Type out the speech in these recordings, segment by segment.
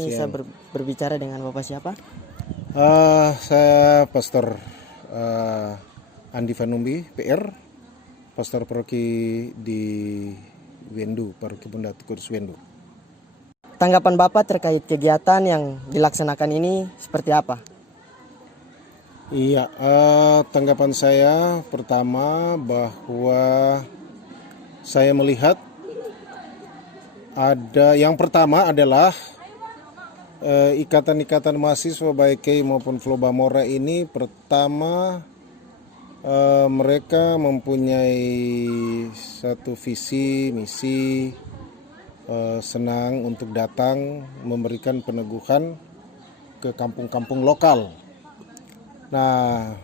ini saya berbicara dengan Bapak siapa? Saya Pastor Andi Vanumbi, PR, Pastor Paroki di Wendu, Paroki Bunda Kudus Wendu. Tanggapan Bapak terkait kegiatan yang dilaksanakan ini seperti apa? Iya, tanggapan saya pertama bahwa saya melihat yang pertama adalah ikatan-ikatan mahasiswa baik KEI maupun Flobamora ini pertama mereka mempunyai satu visi, misi, senang untuk datang memberikan peneguhan ke kampung-kampung lokal. Nah,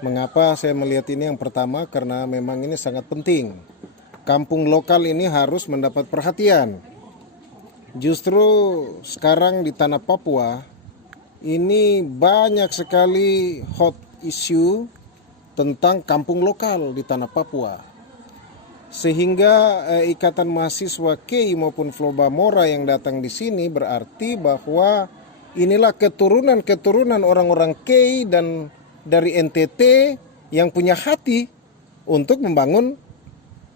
mengapa saya melihat ini yang pertama? Karena memang ini sangat penting. Kampung lokal ini harus mendapat perhatian. Justru sekarang di tanah Papua ini banyak sekali hot issue tentang kampung lokal di tanah Papua. Sehingga ikatan mahasiswa KEI maupun Flobamora yang datang di sini berarti bahwa inilah keturunan orang-orang KEI dan dari NTT yang punya hati untuk membangun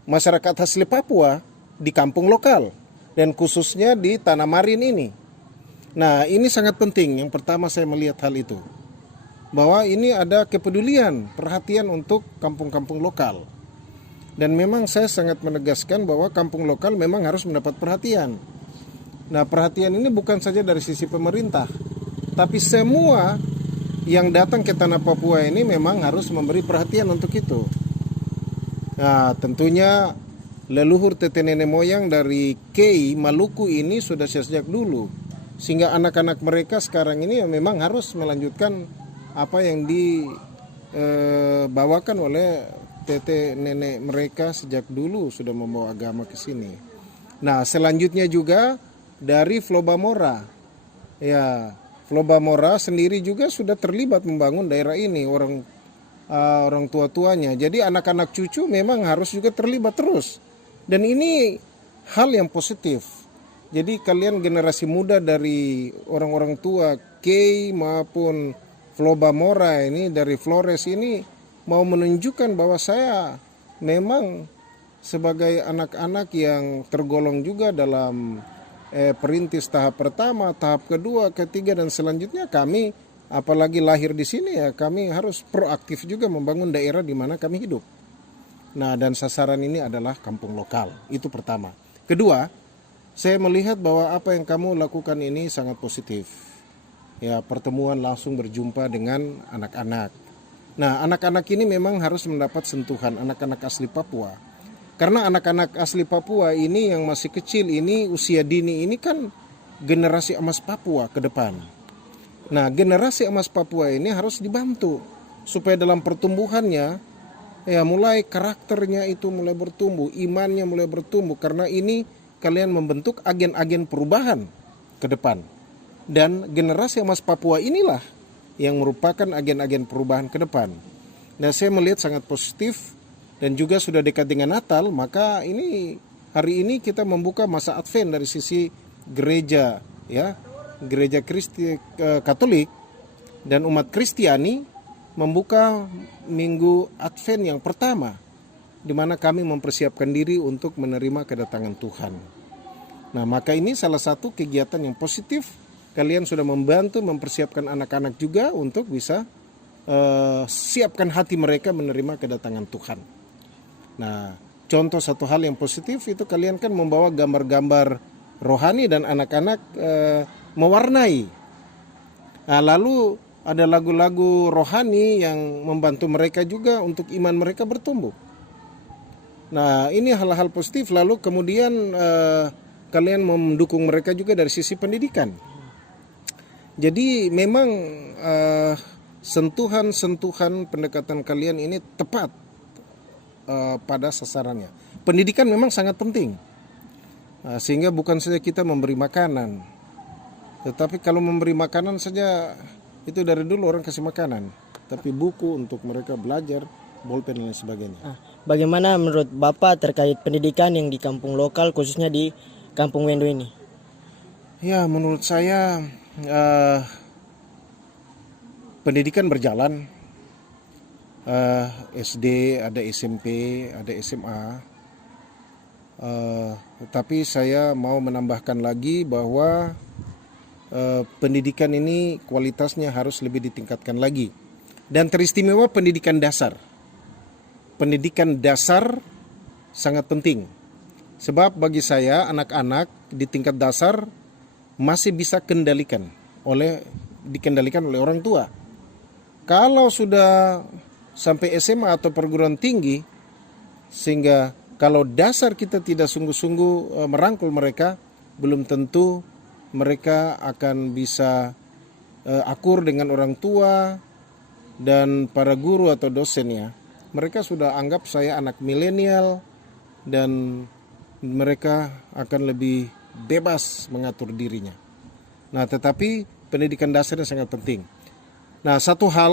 masyarakat asli Papua di kampung lokal dan khususnya di Tanah Marin ini. Nah, ini sangat penting. Yang pertama saya melihat hal itu. Bahwa ini ada kepedulian, perhatian untuk kampung-kampung lokal. Dan memang saya sangat menegaskan bahwa kampung lokal memang harus mendapat perhatian. Nah, perhatian ini bukan saja dari sisi pemerintah, tapi semua yang datang ke tanah Papua ini memang harus memberi perhatian untuk itu. Nah, tentunya leluhur tete nenek moyang dari KEI Maluku ini sudah sejak dulu. Sehingga anak-anak mereka sekarang ini memang harus melanjutkan apa yang dibawakan oleh tete nenek mereka sejak dulu sudah membawa agama ke sini. Nah, selanjutnya juga dari Flobamora. Ya, Flobamora sendiri juga sudah terlibat membangun daerah ini, orang tua-tuanya. Jadi anak-anak cucu memang harus juga terlibat terus. Dan ini hal yang positif. Jadi kalian generasi muda dari orang-orang tua KEI maupun Flobamora ini dari Flores ini mau menunjukkan bahwa saya memang sebagai anak-anak yang tergolong juga dalam perintis tahap pertama, tahap kedua, ketiga dan selanjutnya kami apalagi lahir di sini ya kami harus proaktif juga membangun daerah di mana kami hidup. Nah, dan sasaran ini adalah kampung lokal. Itu pertama. Kedua, saya melihat bahwa apa yang kamu lakukan ini sangat positif. Ya, pertemuan langsung berjumpa dengan anak-anak. Nah, anak-anak ini memang harus mendapat sentuhan anak-anak asli Papua. Karena anak-anak asli Papua ini yang masih kecil ini usia dini ini kan generasi emas Papua ke depan. Nah, generasi emas Papua ini harus dibantu supaya dalam pertumbuhannya ya mulai karakternya itu mulai bertumbuh, imannya mulai bertumbuh karena ini kalian membentuk agen-agen perubahan ke depan. Dan generasi emas Papua inilah yang merupakan agen-agen perubahan ke depan. Nah, saya melihat sangat positif. Dan juga sudah dekat dengan Natal, maka ini hari ini kita membuka masa Advent dari sisi gereja, ya, gereja Katolik dan umat Kristiani membuka minggu Advent yang pertama, di mana kami mempersiapkan diri untuk menerima kedatangan Tuhan. Nah, maka ini salah satu kegiatan yang positif. Kalian sudah membantu mempersiapkan anak-anak juga untuk bisa siapkan hati mereka menerima kedatangan Tuhan. Nah, contoh satu hal yang positif itu kalian kan membawa gambar-gambar rohani dan anak-anak mewarnai. Nah, lalu ada lagu-lagu rohani yang membantu mereka juga untuk iman mereka bertumbuh. Nah, ini hal-hal positif. Lalu kemudian kalian mendukung mereka juga dari sisi pendidikan. Jadi memang sentuhan-sentuhan pendekatan kalian ini tepat pada sasarannya. Pendidikan memang sangat penting, sehingga bukan saja kita memberi makanan, tetapi kalau memberi makanan saja itu dari dulu orang kasih makanan, tapi buku untuk mereka belajar, bolpen dan lain sebagainya. Bagaimana menurut Bapak terkait pendidikan yang di kampung lokal khususnya di Kampung Wendu ini? Ya, menurut saya pendidikan berjalan. SD, ada SMP, ada SMA. Tetapi saya mau menambahkan lagi bahwa pendidikan ini kualitasnya harus lebih ditingkatkan lagi. Dan teristimewa pendidikan dasar. Pendidikan dasar sangat penting. Sebab bagi saya anak-anak di tingkat dasar masih bisa dikendalikan oleh orang tua. Kalau sudah sampai SMA atau perguruan tinggi, sehingga kalau dasar kita tidak sungguh-sungguh merangkul mereka, belum tentu mereka akan bisa akur dengan orang tua dan para guru atau dosennya. Mereka sudah anggap saya anak milenial dan mereka akan lebih bebas mengatur dirinya. Nah, tetapi pendidikan dasarnya sangat penting. Nah, satu hal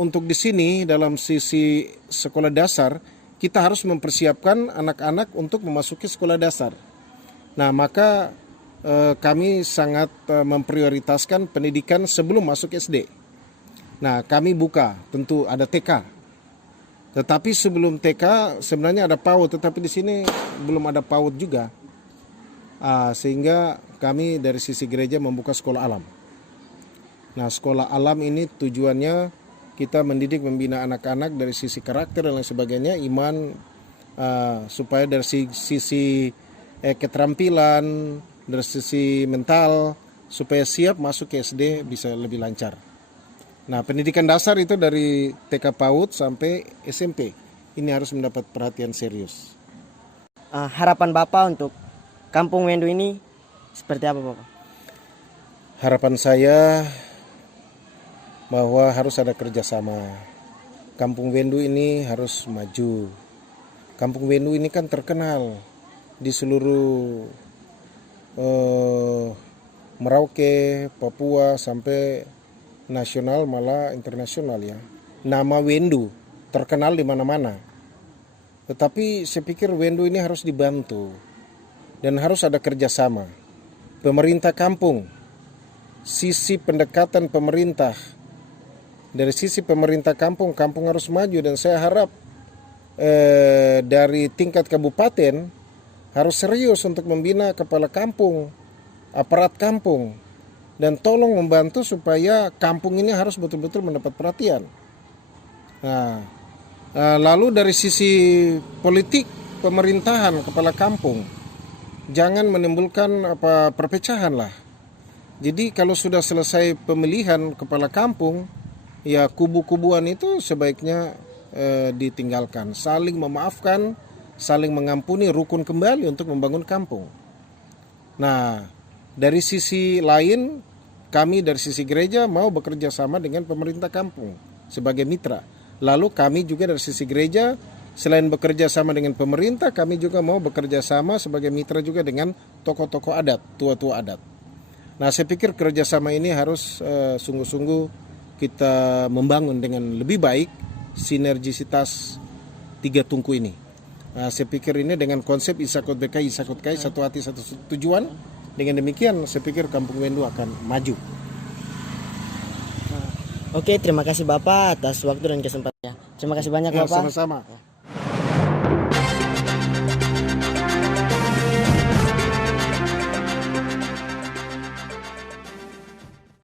untuk di sini dalam sisi sekolah dasar, kita harus mempersiapkan anak-anak untuk memasuki sekolah dasar. Nah, maka kami sangat memprioritaskan pendidikan sebelum masuk SD. Nah, kami buka, tentu ada TK. Tetapi sebelum TK sebenarnya ada PAUD, tetapi di sini belum ada PAUD juga. Sehingga kami dari sisi gereja membuka sekolah alam. Nah, sekolah alam ini tujuannya kita mendidik, membina anak-anak dari sisi karakter dan lain sebagainya, iman, supaya dari sisi keterampilan, dari sisi mental, supaya siap masuk ke SD bisa lebih lancar. Nah, pendidikan dasar itu dari TK PAUD sampai SMP. Ini harus mendapat perhatian serius. Harapan Bapak untuk Kampung Wendu ini seperti apa, Bapak? Harapan saya bahwa harus ada kerjasama. Kampung Wendu ini harus maju. Kampung Wendu ini kan terkenal di seluruh Merauke, Papua, sampai nasional malah internasional ya. Nama Wendu terkenal di mana-mana. Tetapi saya pikir Wendu ini harus dibantu dan harus ada kerjasama. Pemerintah kampung, sisi pendekatan pemerintah, dari sisi pemerintah kampung harus maju, dan saya harap dari tingkat kabupaten harus serius untuk membina kepala kampung, aparat kampung, dan tolong membantu supaya kampung ini harus betul-betul mendapat perhatian. Nah, lalu dari sisi politik pemerintahan kepala kampung, jangan menimbulkan perpecahan lah. Jadi kalau sudah selesai pemilihan kepala kampung, ya kubu-kubuan itu sebaiknya ditinggalkan, saling memaafkan, saling mengampuni, rukun kembali untuk membangun kampung. Nah, dari sisi lain, kami dari sisi gereja mau bekerja sama dengan pemerintah kampung sebagai mitra. Lalu kami juga dari sisi gereja, selain bekerja sama dengan pemerintah, kami juga mau bekerja sama sebagai mitra juga dengan tokoh-tokoh adat, tua-tua adat. Nah, saya pikir kerjasama ini harus sungguh-sungguh kita membangun dengan lebih baik sinergisitas tiga tungku ini. Nah, saya pikir ini dengan konsep Isakut BK, Isakut KAI, satu hati, satu tujuan. Dengan demikian saya pikir Kampung Wendu akan maju. Oke, terima kasih Bapak atas waktu dan kesempatannya. Terima kasih banyak Ya, Bapak. sama-sama.